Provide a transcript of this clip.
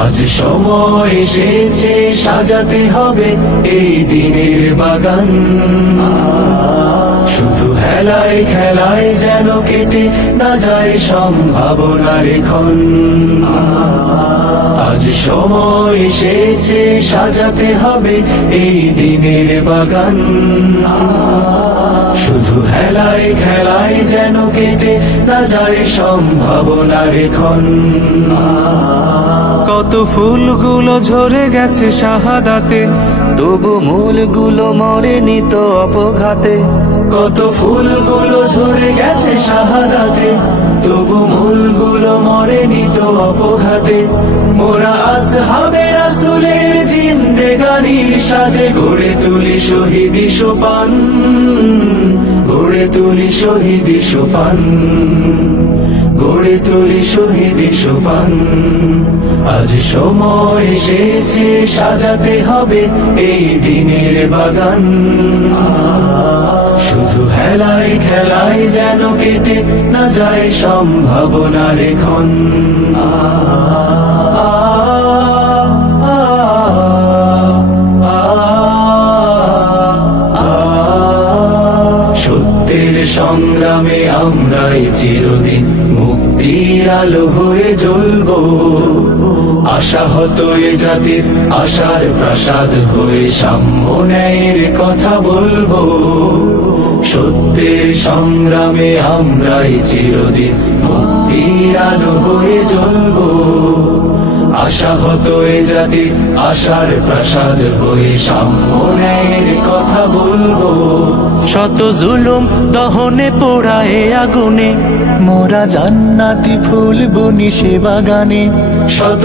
আজ সময় এসেছে সাজাতে হবে এই দিনের বাগান। শুধু হেলায় খেলায় যেন কেটে না যায় সম্ভাবনার ক্ষণ। আজ সময় এসেছে সাজাতে হবে এই দিনের বাগান। শুধু হেলায় খেলায় যেন কেটে না যায় সম্ভাবনার ক্ষণ। কত ফুলগুলো ঝরে গেছে শাহাদাতে, তবু মূলগুলো মরেনি তো অপঘাতে। কত ফুলগুলো ঝরে গেছে শাহাদাতে, তবু মূলগুলো মরেনি তো অপঘাতে। মোরা আসহাবে রাসূলের জিন্দেগানির সাজে গড়ে তুলি শহীদি সোপান, গড়ে তুলি শহীদি সোপান, গড়ে তুলি শহীদি সোপান। আজ সময় এসেছে সাজাতে হবে এই দিনের বাগান। শুধু হেলায় খেলায় যেন কেটে না যায় সম্ভাবনার ক্ষণ। সত্যের সংগ্রামে আমরাই চিরদিন মুক্তির আলো হয়ে জ্বলবো। আশাহত এ জাতির আশার প্রাসাদ হয়ে সাম্য ন্যায়ের কথা বলবো। সত্যের সংগ্রামে আমরাই চিরদিন মুক্তির আলো হয়ে জ্বলবো। আশাহত এ জাতির আশার প্রাসাদ হয়ে সাম্য ন্যায়ের কথা বলবো। শত জুলুম দহনে পোড়ায় আগুনে, মোরা জান্নাতি ফুল বুনি সে বাগানে। শত